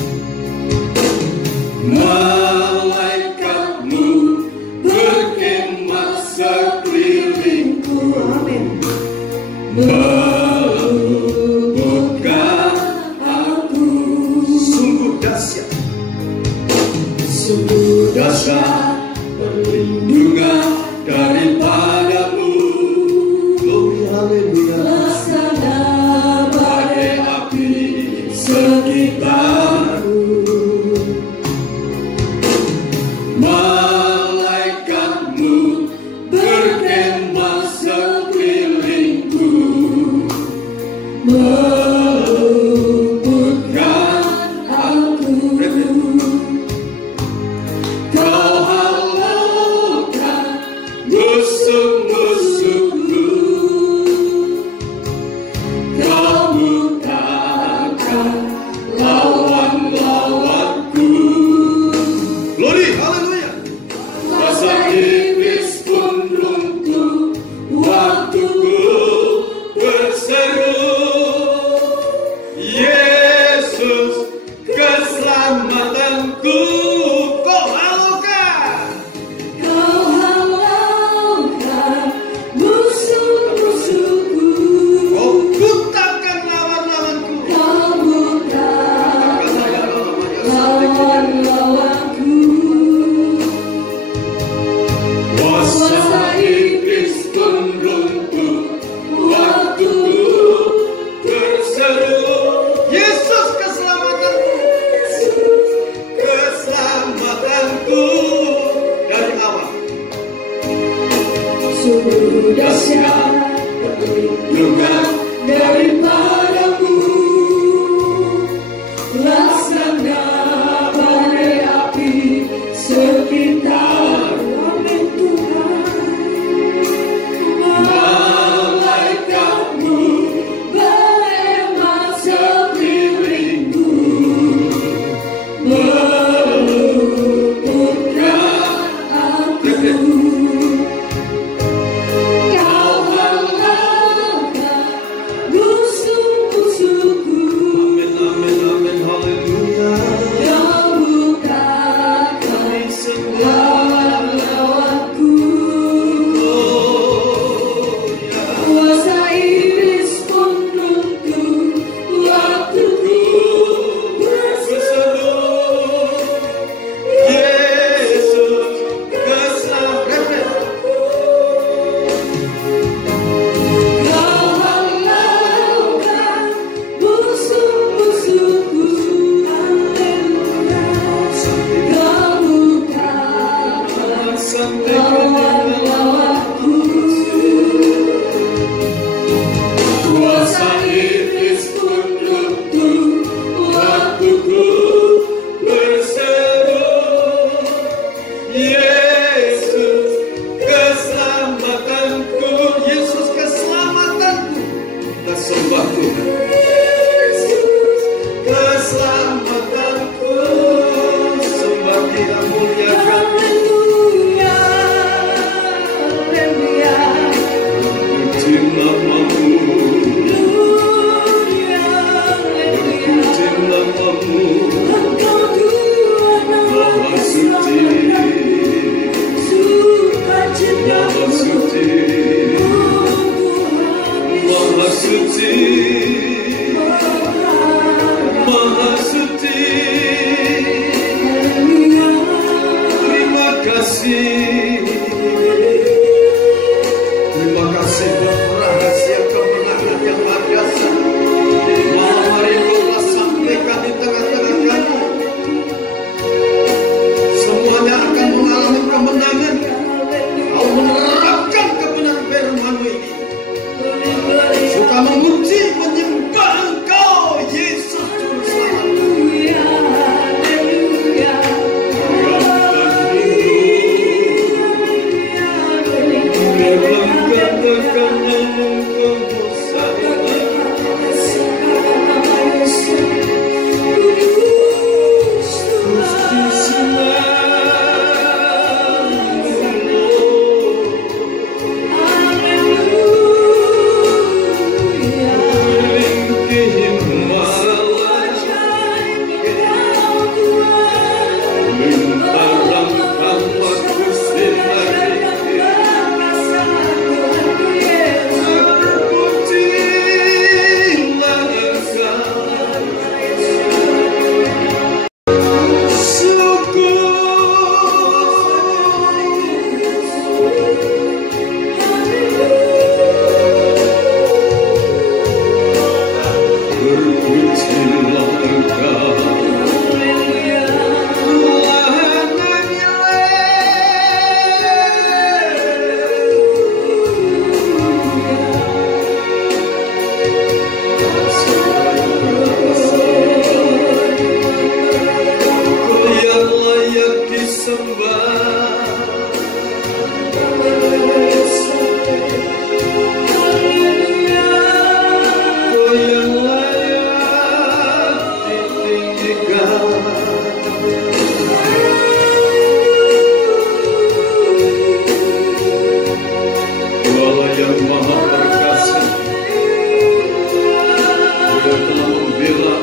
Saudara telah membela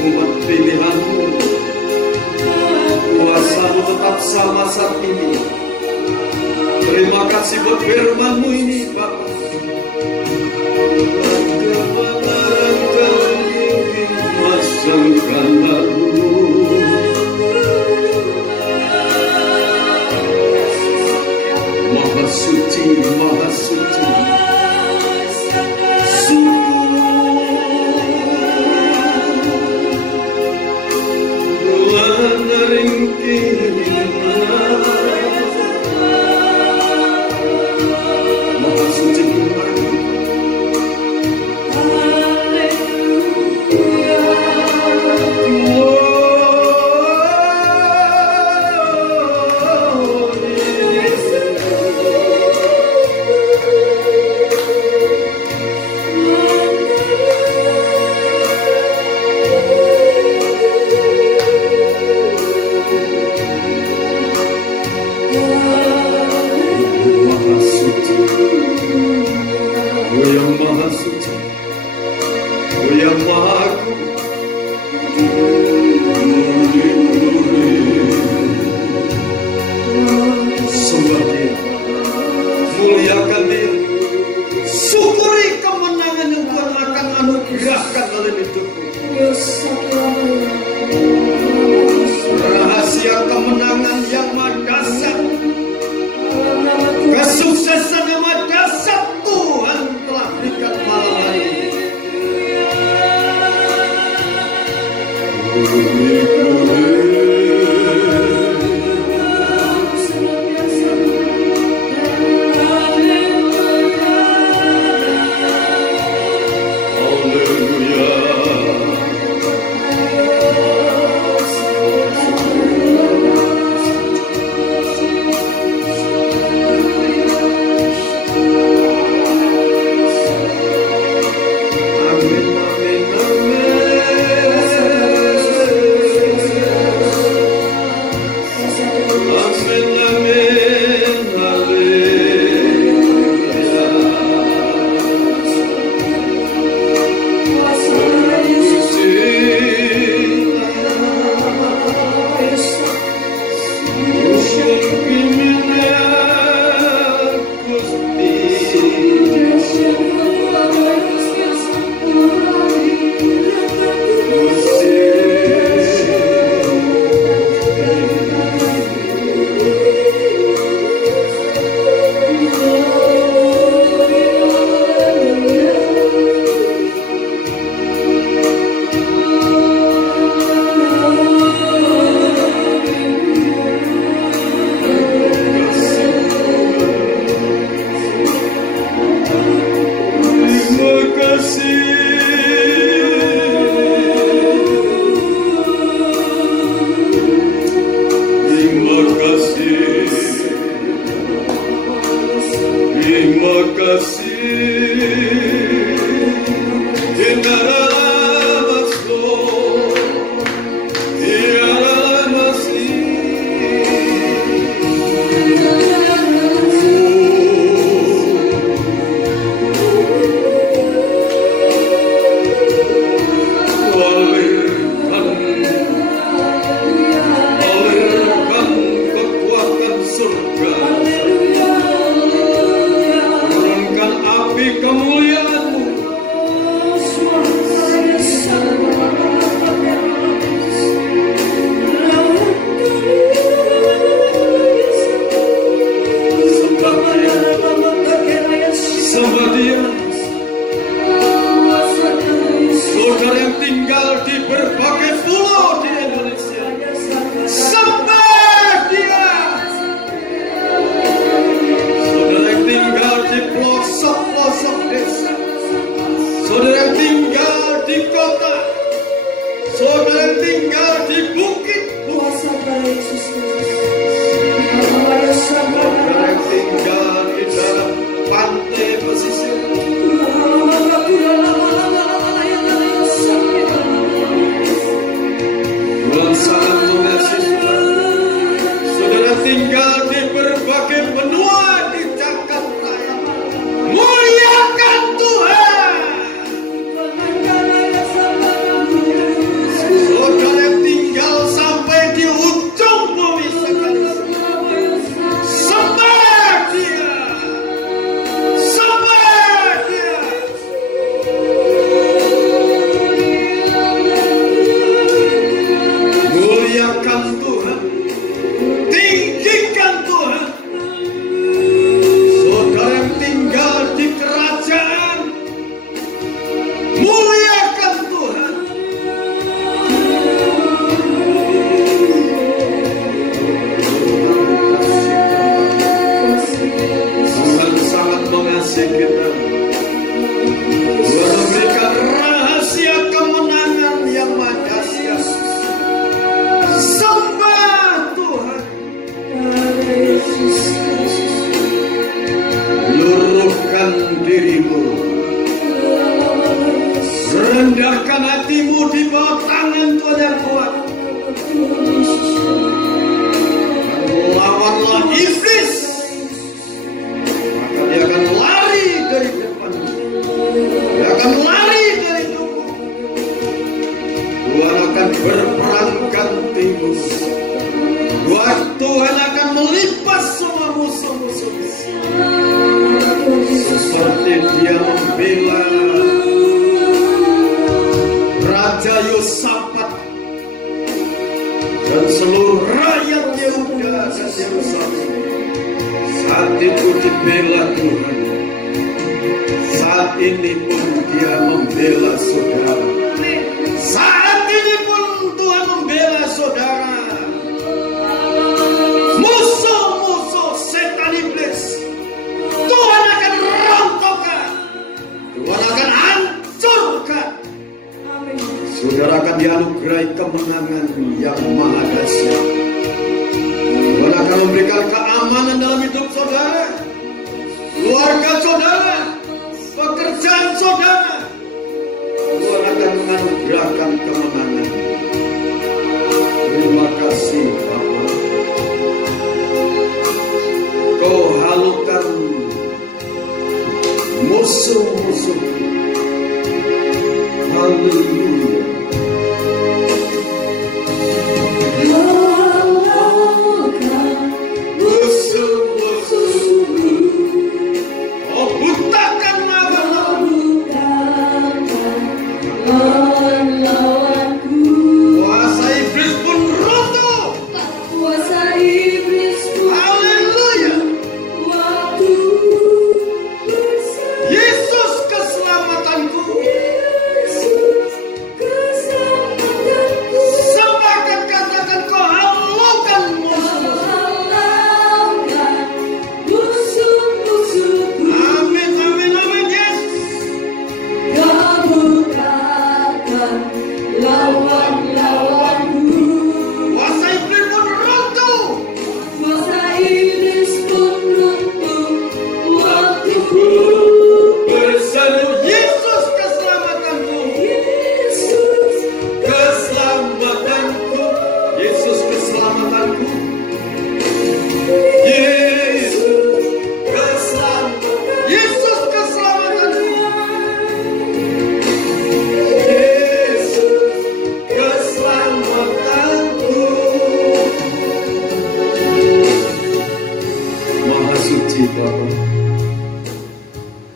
umat pilihan-Mu. Kuasa-Mu tetap sama saat ini. Terima kasih buat firman-Mu ini, Bapa. Kebenaran Kami masangkan lalu. Maha suci, Maha suci. Rendahkan hatimu di bawah tangan Tuhan yang kuat. Lawanlah iblis, maka dia akan lari dari depanmu. Dia akan lari dari tubuh. Tuhan akan berperang gantimu. Tuhan akan melipas semua musuh-musuh seperti dia membela Raja Yosafat dan seluruh rakyat Yehuda dan Yerusalem. Saat itu dibela Tuhan. Saat ini pun dia membela saudara. Saat ini pun Tuhan membela saudara. Musuh-musuh setan iblis Tuhan akan rontokkan. Tuhan akan hancurkan. Saudara akan dianugerahi kemenangan yang maha dahsyat. Tuhan akan memberikan keamanan dalam hidup saudara, keluarga saudara, pekerjaan saudara. Tuhan akan menganugerahkan kemenangan. Terima kasih Bapa. Kau halukan musuh-musuh. Haleluya.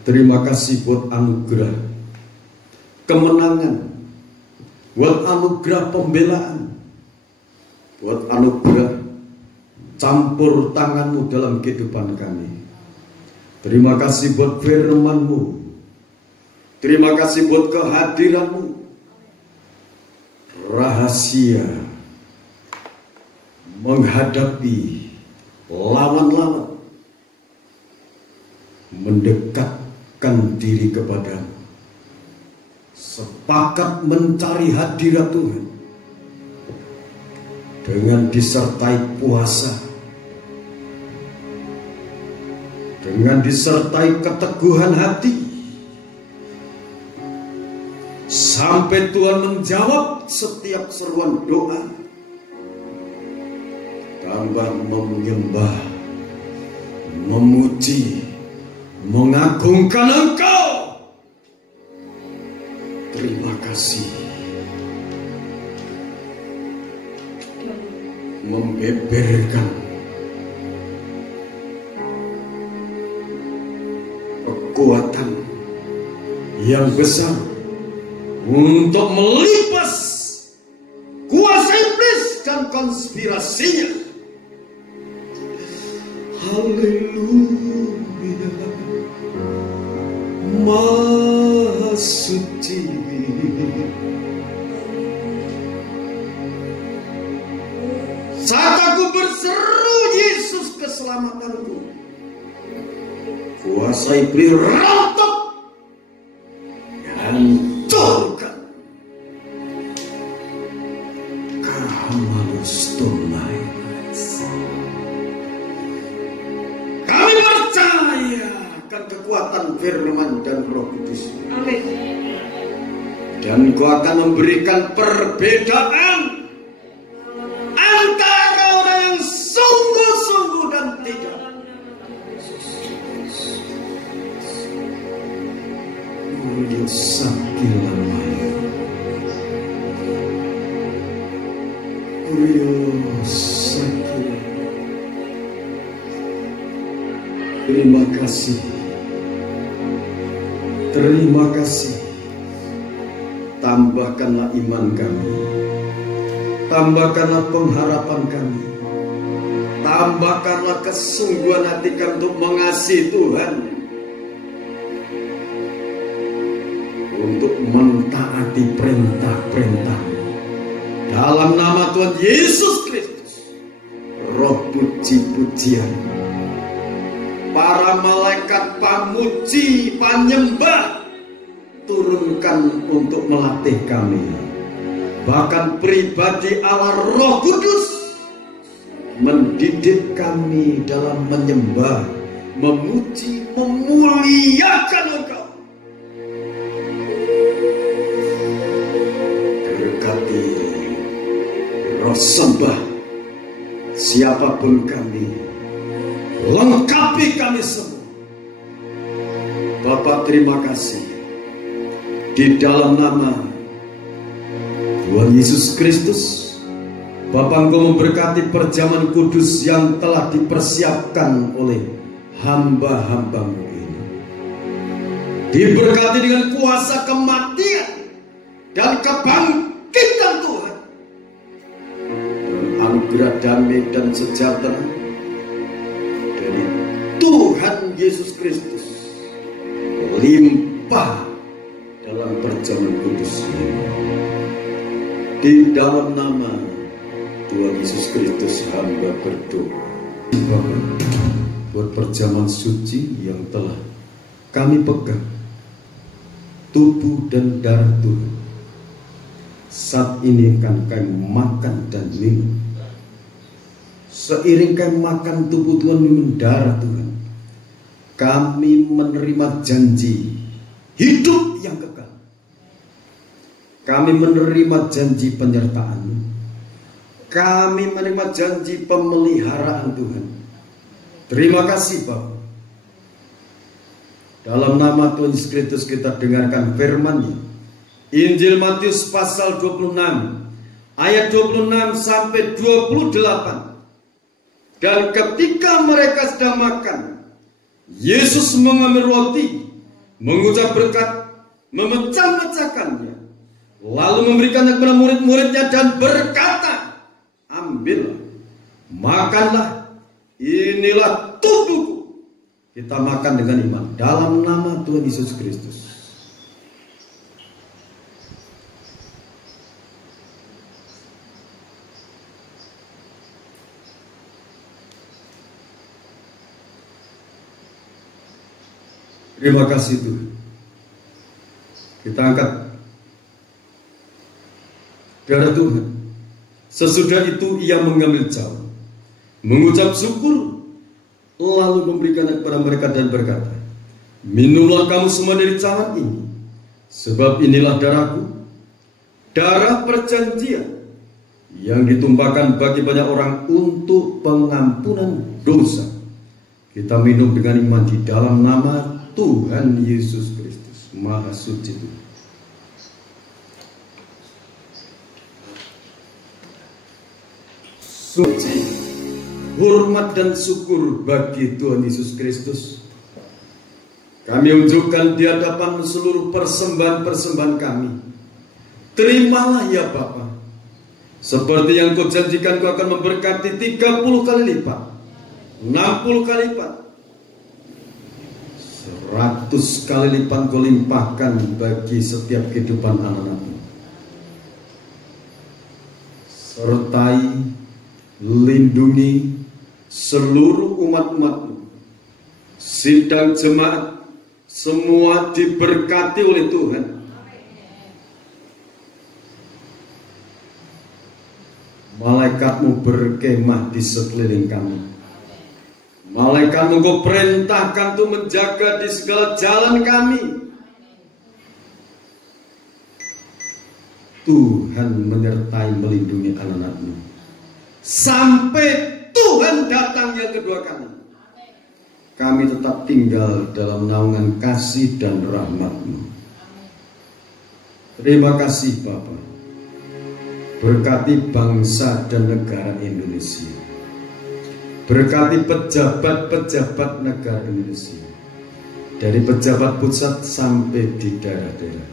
Terima kasih buat anugerah kemenangan, buat anugerah pembelaan, buat anugerah campur tanganmu dalam kehidupan kami. Terima kasih buat firman-Mu. Terima kasih buat kehadiran-Mu. Rahasia menghadapi lawan-lawan, mendekatkan diri kepadamu, sepakat mencari hadirat Tuhan dengan disertai puasa, dengan disertai keteguhan hati, sampai Tuhan menjawab setiap seruan doa, tambah menyembah, memuji, mengagungkan Engkau. Terima kasih. Membeberkan kekuatan yang besar untuk melipas kuasa iblis dan konspirasinya. Haleluya. Maha suci. Saat aku berseru, Yesus keselamatanku, kuasa iblis rontok, hancurkan. Kahamalus tunai. Kami percaya akan kekuatan firman dan Roh Kudus. Amin. Dan Engkau akan memberikan perbedaan antara orang yang sungguh-sungguh dan tidak. Kurio sakilamaya, kurio sakilamaya. Terima kasih, terima kasih. Tambahkanlah iman kami, tambahkanlah pengharapan kami, tambahkanlah kesungguhan hati kami untuk mengasihi Tuhan, untuk mentaati perintah-perintah. Dalam nama Tuhan Yesus Kristus, roh puji-pujian, para malaikat pamuji, penyembah, turunkan untuk melatih kami. Bahkan pribadi Allah Roh Kudus mendidik kami dalam menyembah, memuji, memuliakan Engkau. Berkati roh sembah siapapun kami, lengkapi kami semua. Bapak, terima kasih. Di dalam nama Tuhan Yesus Kristus, Bapa, Engkau memberkati perjamuan kudus yang telah dipersiapkan oleh hamba-hamba-Mu ini. Diberkati dengan kuasa kematian dan kebangkitan Tuhan, dan anugerah damai dan sejahtera dari Tuhan Yesus Kristus limpah dalam perjamuan kudus ini. Di dalam nama Tuhan Yesus Kristus hamba berdoa. Bapak, buat perjamuan suci yang telah kami pegang, tubuh dan darah Tuhan, saat ini kan kami makan dan minum. Seiring kami makan tubuh Tuhan, minum darah Tuhan, kami menerima janji hidup yang kekal. Kami menerima janji penyertaan. Kami menerima janji pemeliharaan Tuhan. Terima kasih Bapak. Dalam nama Tuhan Yesus Kristus kita dengarkan firman-Nya. Injil Matius pasal 26 ayat 26 sampai 28. Dan ketika mereka sedang makan, Yesus mengambil roti, mengucap berkat, memecah-mecahkannya, lalu memberikannya kepada murid-muridnya dan berkata, ambillah, makanlah, inilah tubuhku. Kita makan dengan iman dalam nama Tuhan Yesus Kristus. Terima kasih Tuhan. Kita angkat darah Tuhan. Sesudah itu ia mengambil cawan, mengucap syukur, lalu memberikan kepada mereka dan berkata, minumlah kamu semua dari cawan ini, sebab inilah darahku, darah perjanjian yang ditumpahkan bagi banyak orang untuk pengampunan dosa. Kita minum dengan iman di dalam nama Tuhan Yesus Kristus, Maha Suci Tuhan. Suci, hormat dan syukur bagi Tuhan Yesus Kristus. Kami unjukkan di hadapan seluruh persembahan-persembahan kami. Terimalah ya Bapa. Seperti yang Kau janjikan, Kau akan memberkati 30 kali lipat, 60 kali lipat, 100 kali lipat Kau limpahkan bagi setiap kehidupan anak-anak-Mu. Sertai, lindungi seluruh umat-umat-Mu. Sidang jemaat semua diberkati oleh Tuhan. Malaikat-Mu berkemah di sekeliling kami. Malaikat-Mu Kau perintahkan untuk menjaga di segala jalan kami. Tuhan menyertai melindungi anak-anak-mu sampai Tuhan datang yang kedua kali. Kami tetap tinggal dalam naungan kasih dan rahmat-Mu. Terima kasih Bapa. Berkati bangsa dan negara Indonesia. Berkati pejabat-pejabat negara Indonesia. Dari pejabat pusat sampai di daerah-daerah.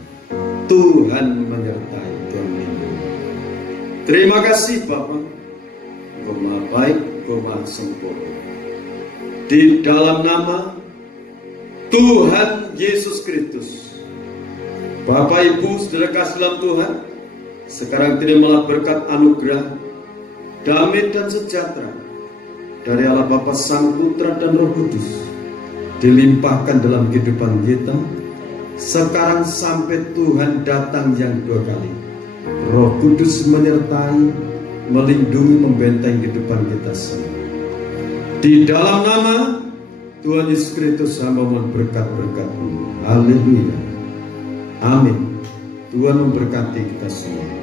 Tuhan menyertai, Tuhan melindungi. Terima kasih Bapa. Engkau Maha baik, Engkau Maha sempurna. Di dalam nama Tuhan Yesus Kristus, Bapak Ibu saudara kasih dalam Tuhan, sekarang terimalah berkat anugerah, damai dan sejahtera dari Allah Bapa, Sang Putra dan Roh Kudus dilimpahkan dalam kehidupan kita sekarang sampai Tuhan datang yang dua kali. Roh Kudus menyertai, melindungi, membentengi kehidupan kita semua. Di dalam nama Tuhan Yesus Kristus hamba mohon berkat-berkat-Mu. Haleluya. Amin. Tuhan memberkati kita semua.